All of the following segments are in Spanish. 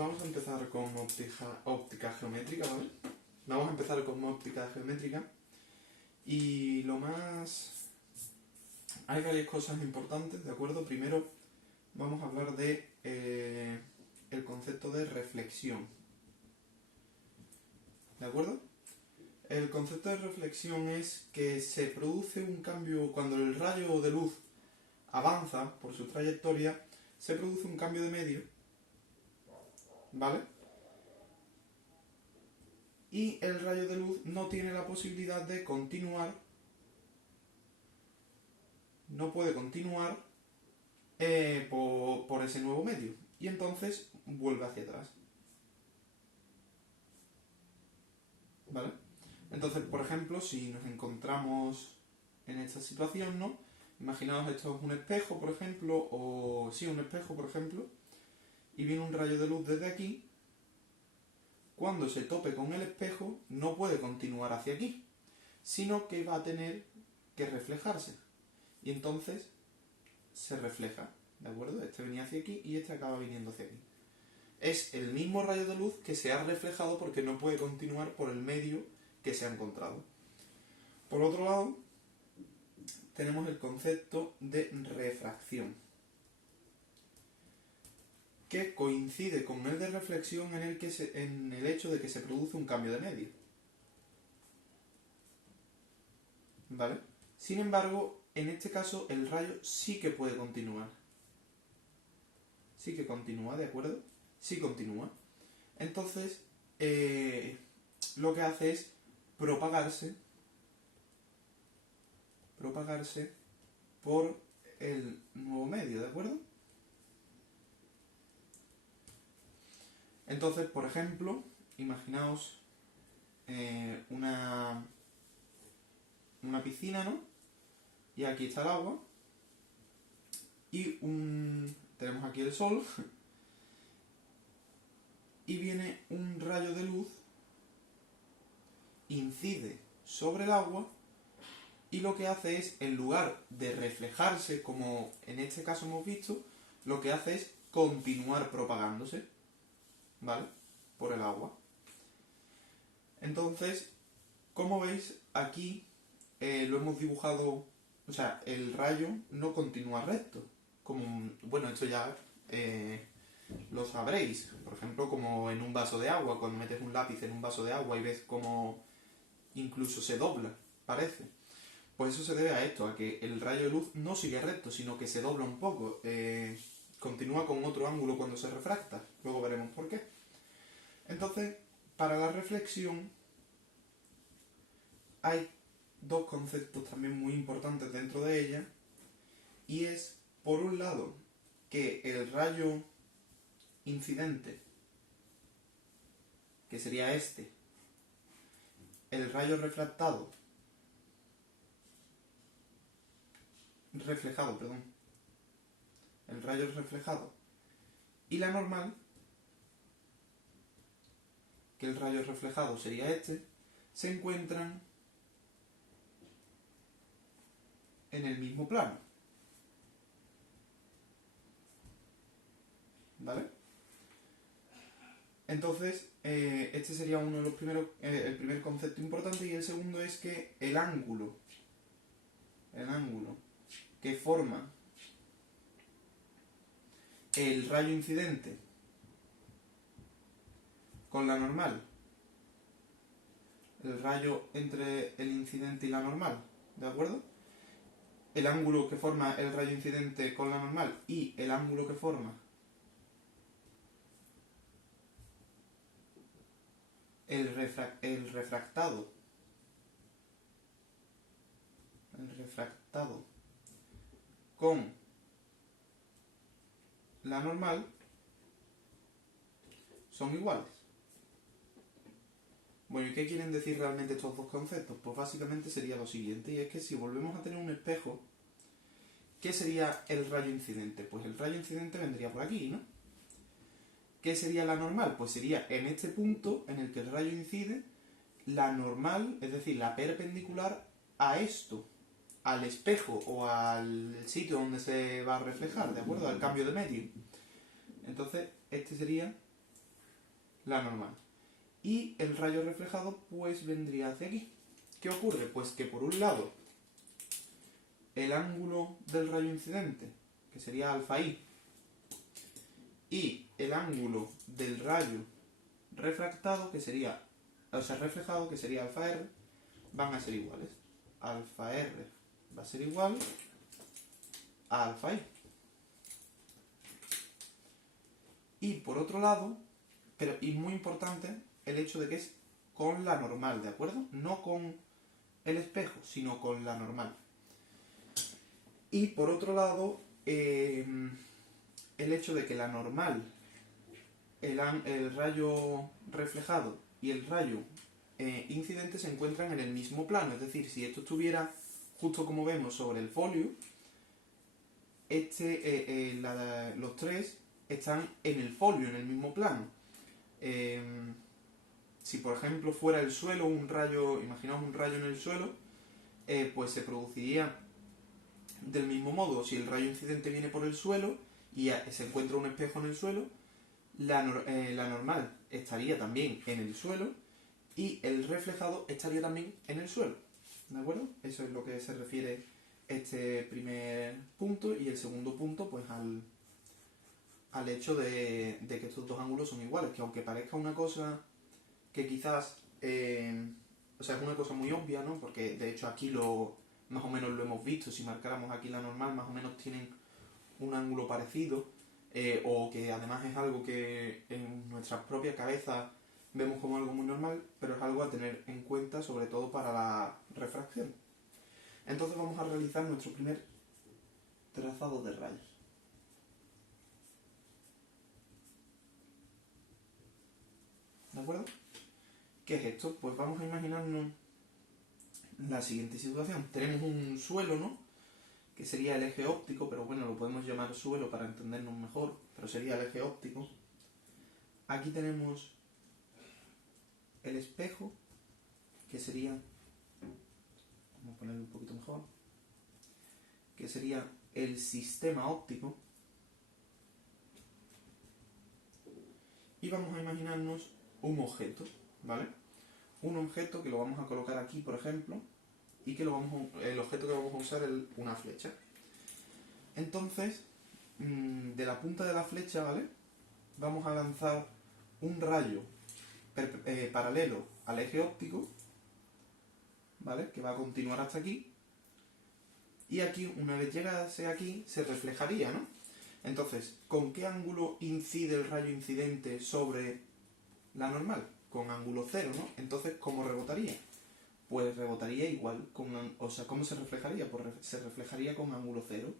vamos a empezar con óptica geométrica, ¿vale? Vamos a empezar con óptica geométrica y lo más... Hay varias cosas importantes, ¿de acuerdo? Primero vamos a hablar de el concepto de reflexión, ¿de acuerdo? El concepto de reflexión es que se produce un cambio cuando el rayo de luz avanza por su trayectoria, se produce un cambio de medio, ¿vale? Y el rayo de luz no tiene la posibilidad de continuar, no puede continuar por ese nuevo medio, y entonces vuelve hacia atrás, ¿vale? Entonces, por ejemplo, si nos encontramos en esta situación, ¿no? Imaginaos esto es un espejo, por ejemplo, o sí, un espejo, por ejemplo, y viene un rayo de luz desde aquí. Cuando se tope con el espejo, no puede continuar hacia aquí, sino que va a tener que reflejarse. Y entonces se refleja, ¿de acuerdo? Este venía hacia aquí y este acaba viniendo hacia aquí. Es el mismo rayo de luz que se ha reflejado porque no puede continuar por el medio que se ha encontrado. Por otro lado, tenemos el concepto de refracción, que coincide con el de reflexión en el hecho de que se produce un cambio de medio, ¿vale? Sin embargo, en este caso el rayo sí que puede continuar. Sí que continúa, ¿de acuerdo? Sí continúa. Entonces, lo que hace es propagarse por el nuevo medio, ¿de acuerdo? Entonces, por ejemplo, imaginaos una piscina, ¿no? Y aquí está el agua. Y tenemos aquí el sol. Y viene un rayo de luz, incide sobre el agua y lo que hace es, en lugar de reflejarse, como en este caso hemos visto, lo que hace es continuar propagándose, ¿vale? Por el agua. Entonces, como veis, aquí lo hemos dibujado, o sea, el rayo no continúa recto. Bueno, esto ya lo sabréis. Por ejemplo, como en un vaso de agua, cuando metes un lápiz en un vaso de agua y ves cómo incluso se dobla, parece. Pues eso se debe a esto, a que el rayo de luz no sigue recto, sino que se dobla un poco. Continúa con otro ángulo cuando se refracta. Luego veremos por qué. Entonces, para la reflexión hay dos conceptos también muy importantes dentro de ella, y es, por un lado, que el rayo incidente, que sería este, el rayo reflectado, el rayo reflejado y la normal, que el rayo reflejado sería este, se encuentran en el mismo plano, ¿vale? Entonces, este sería uno de los primeros, el primer concepto importante, y el segundo es que el ángulo que forma el rayo incidente con la normal, el rayo entre el incidente y la normal, ¿de acuerdo? El ángulo que forma el rayo incidente con la normal y el ángulo que forma el refractado con la normal son iguales. Bueno, ¿y qué quieren decir realmente estos dos conceptos? Pues básicamente sería lo siguiente, y es que si volvemos a tener un espejo, ¿qué sería el rayo incidente? Pues el rayo incidente vendría por aquí, ¿no? ¿Qué sería la normal? Pues sería en este punto en el que el rayo incide, la normal, es decir, la perpendicular a esto, al espejo o al sitio donde se va a reflejar, ¿de acuerdo? Al cambio de medio. Entonces, este sería la normal. Y el rayo reflejado pues vendría hacia aquí. ¿Qué ocurre? Pues que por un lado el ángulo del rayo incidente, que sería alfa i, y el ángulo del rayo refractado, que sería, o sea, reflejado, que sería alfa r, van a ser iguales. Alfa r va a ser igual a alfa i. Y por otro lado, pero y muy importante, el hecho de que es con la normal, ¿de acuerdo? No con el espejo, sino con la normal. Y por otro lado, el hecho de que la normal, el rayo reflejado y el rayo incidente se encuentran en el mismo plano. Es decir, si esto estuviera justo como vemos sobre el folio, los tres están en el folio, en el mismo plano. Si por ejemplo fuera el suelo un rayo, imaginaos un rayo en el suelo, pues se produciría del mismo modo. Si el rayo incidente viene por el suelo y se encuentra un espejo en el suelo, la normal estaría también en el suelo y el reflejado estaría también en el suelo. ¿De acuerdo? Eso es lo que se refiere este primer punto, y el segundo punto pues al hecho de que estos dos ángulos son iguales, que aunque parezca una cosa que quizás, o sea, es una cosa muy obvia, ¿no? Porque de hecho aquí más o menos lo hemos visto. Si marcáramos aquí la normal, más o menos tienen un ángulo parecido, o que además es algo que en nuestras propias cabezas vemos como algo muy normal, pero es algo a tener en cuenta, sobre todo para la refracción. Entonces vamos a realizar nuestro primer trazado de rayos. ¿De acuerdo? ¿Qué es esto? Pues vamos a imaginarnos la siguiente situación. Tenemos un suelo, ¿no? Que sería el eje óptico, pero bueno, lo podemos llamar suelo para entendernos mejor, pero sería el eje óptico. Aquí tenemos el espejo, que sería, vamos a ponerlo un poquito mejor, que sería el sistema óptico. Y vamos a imaginarnos un objeto, ¿vale? Un objeto que lo vamos a colocar aquí, por ejemplo, y que el objeto que vamos a usar es una flecha. Entonces, de la punta de la flecha, ¿vale?, vamos a lanzar un rayo paralelo al eje óptico, ¿vale?, que va a continuar hasta aquí, y aquí, una vez llegase aquí, se reflejaría, ¿no? Entonces, ¿con qué ángulo incide el rayo incidente sobre la normal? Con ángulo cero, ¿no? Entonces, ¿cómo rebotaría? Pues rebotaría igual, o sea, ¿cómo se reflejaría? Pues se reflejaría con ángulo cero,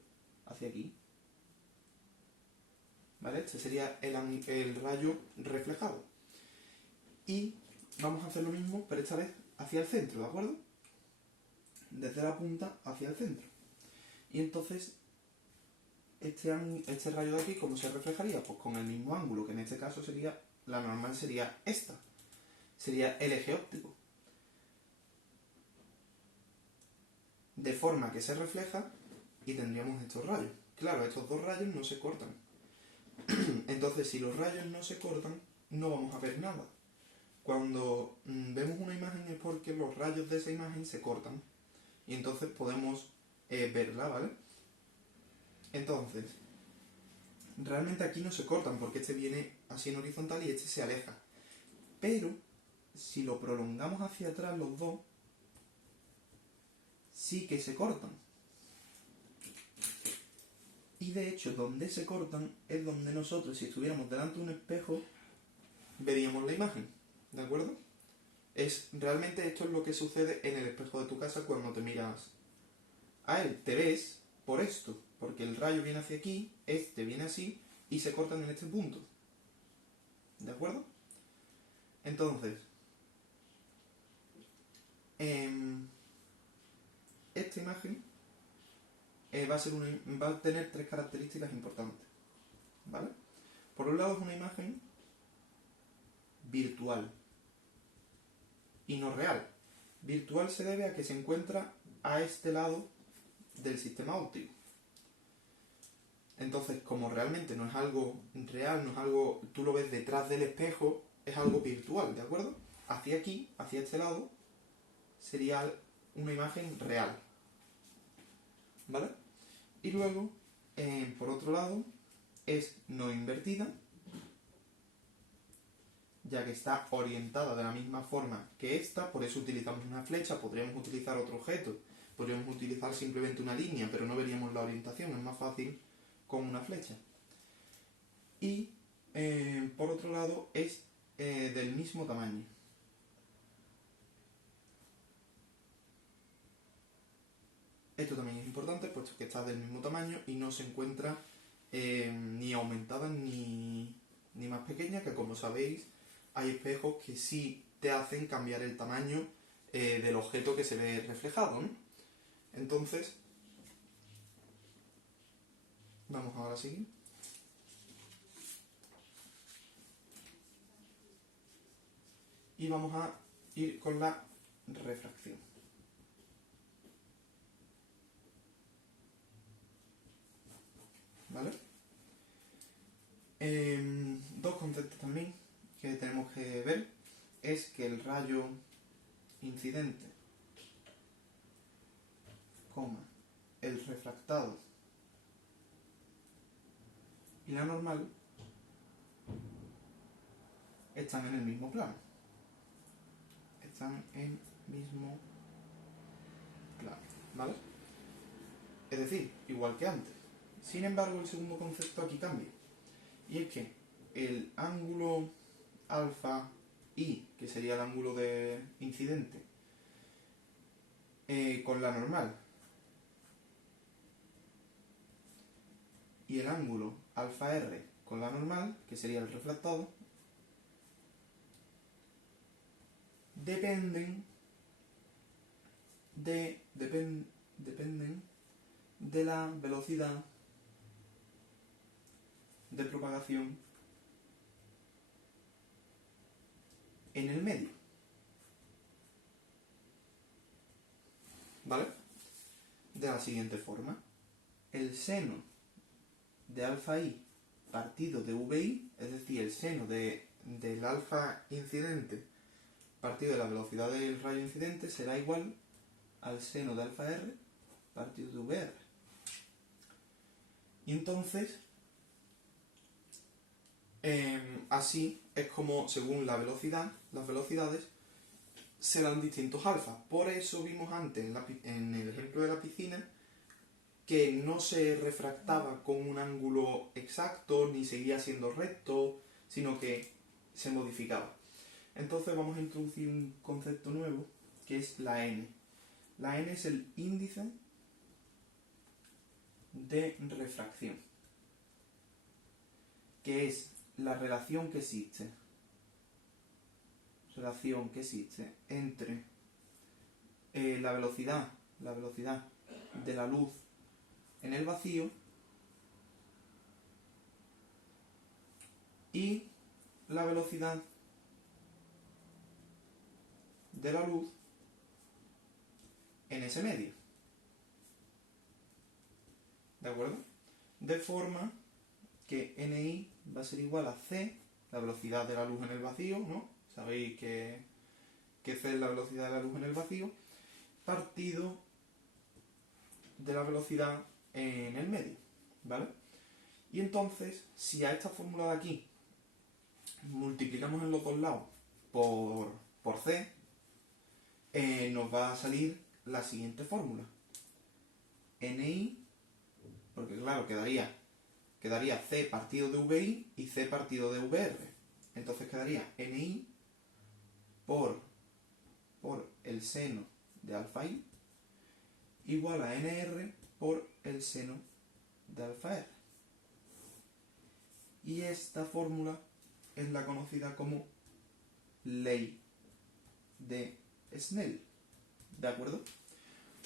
hacia aquí. ¿Vale? Este sería el rayo reflejado. Y vamos a hacer lo mismo, pero esta vez hacia el centro, ¿de acuerdo? Desde la punta hacia el centro. Y entonces, este rayo de aquí, ¿cómo se reflejaría? Pues con el mismo ángulo, que en este caso sería, la normal sería esta. Sería el eje óptico. De forma que se refleja y tendríamos estos rayos. Claro, estos dos rayos no se cortan. Entonces, si los rayos no se cortan, no vamos a ver nada. Cuando vemos una imagen es porque los rayos de esa imagen se cortan. Y entonces podemos verla, ¿vale? Entonces, realmente aquí no se cortan porque este viene así en horizontal y este se aleja. Pero, si lo prolongamos hacia atrás los dos, sí que se cortan. Y de hecho, donde se cortan es donde nosotros, si estuviéramos delante de un espejo, veríamos la imagen. ¿De acuerdo? Realmente esto es lo que sucede en el espejo de tu casa cuando te miras a él. Te ves por esto, porque el rayo viene hacia aquí, este viene así, y se cortan en este punto. ¿De acuerdo? Entonces, esta imagen va a tener tres características importantes, ¿vale? Por un lado, es una imagen virtual y no real. Virtual se debe a que se encuentra a este lado del sistema óptico. Entonces, como realmente no es algo real, no es algo, tú lo ves detrás del espejo, es algo virtual, ¿de acuerdo? Hacia aquí, hacia este lado, sería una imagen real, ¿vale? Y luego, por otro lado, es no invertida, ya que está orientada de la misma forma que esta, por eso utilizamos una flecha, podríamos utilizar otro objeto, podríamos utilizar simplemente una línea, pero no veríamos la orientación, es más fácil con una flecha. Y, por otro lado, es del mismo tamaño. Esto también es importante, puesto que está del mismo tamaño y no se encuentra ni aumentada ni más pequeña, que como sabéis, hay espejos que sí te hacen cambiar el tamaño del objeto que se ve reflejado, ¿no? Entonces, vamos ahora a seguir. Y vamos a ir con la refracción. ¿Vale? Dos conceptos también que tenemos que ver es que el rayo incidente, el refractado y la normal están en el mismo plano. Están en el mismo plano, ¿vale? Es decir, igual que antes. Sin embargo, el segundo concepto aquí cambia. Y es que el ángulo alfa I, que sería el ángulo de incidente, con la normal, y el ángulo alfa R con la normal, que sería el refractado, dependen de la velocidad de propagación en el medio. ¿Vale? De la siguiente forma. El seno de alfa I partido de VI, es decir, el seno del alfa incidente partido de la velocidad del rayo incidente será igual al seno de alfa R partido de VR. Y entonces, así es como, según la velocidad, las velocidades serán distintos alfas. Por eso vimos antes en el ejemplo de la piscina que no se refractaba con un ángulo exacto ni seguía siendo recto, sino que se modificaba. Entonces vamos a introducir un concepto nuevo que es la n. La n es el índice de refracción, que es la relación que existe entre la velocidad de la luz en el vacío y la velocidad de la luz en ese medio. ¿De acuerdo? De forma que NI va a ser igual a C, la velocidad de la luz en el vacío, ¿no? Sabéis que C es la velocidad de la luz en el vacío, partido de la velocidad en el medio, ¿vale? Y entonces, si a esta fórmula de aquí multiplicamos en los dos lados por C, nos va a salir la siguiente fórmula. NI, porque claro, quedaría C partido de VI y C partido de VR. Entonces quedaría NI por el seno de alfa I igual a NR por el seno de alfa R. Y esta fórmula es la conocida como ley de Snell. ¿De acuerdo?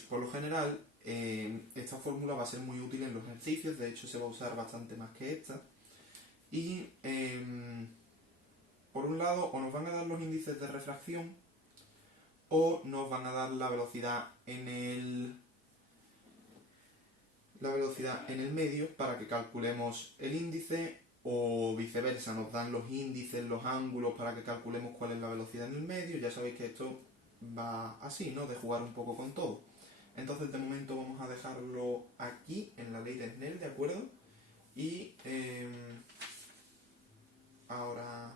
Por lo general, esta fórmula va a ser muy útil en los ejercicios, de hecho se va a usar bastante más que esta. Y por un lado, o nos van a dar los índices de refracción o nos van a dar la velocidad en el medio para que calculemos el índice o viceversa, nos dan los índices, los ángulos para que calculemos cuál es la velocidad en el medio. Ya sabéis que esto va así, ¿no? De jugar un poco con todo. Entonces de momento vamos a dejarlo aquí en la ley de Snell, ¿de acuerdo? Y ahora...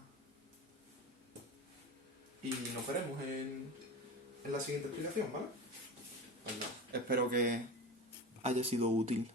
Y nos veremos en la siguiente explicación, ¿vale? Pues nada, espero que haya sido útil.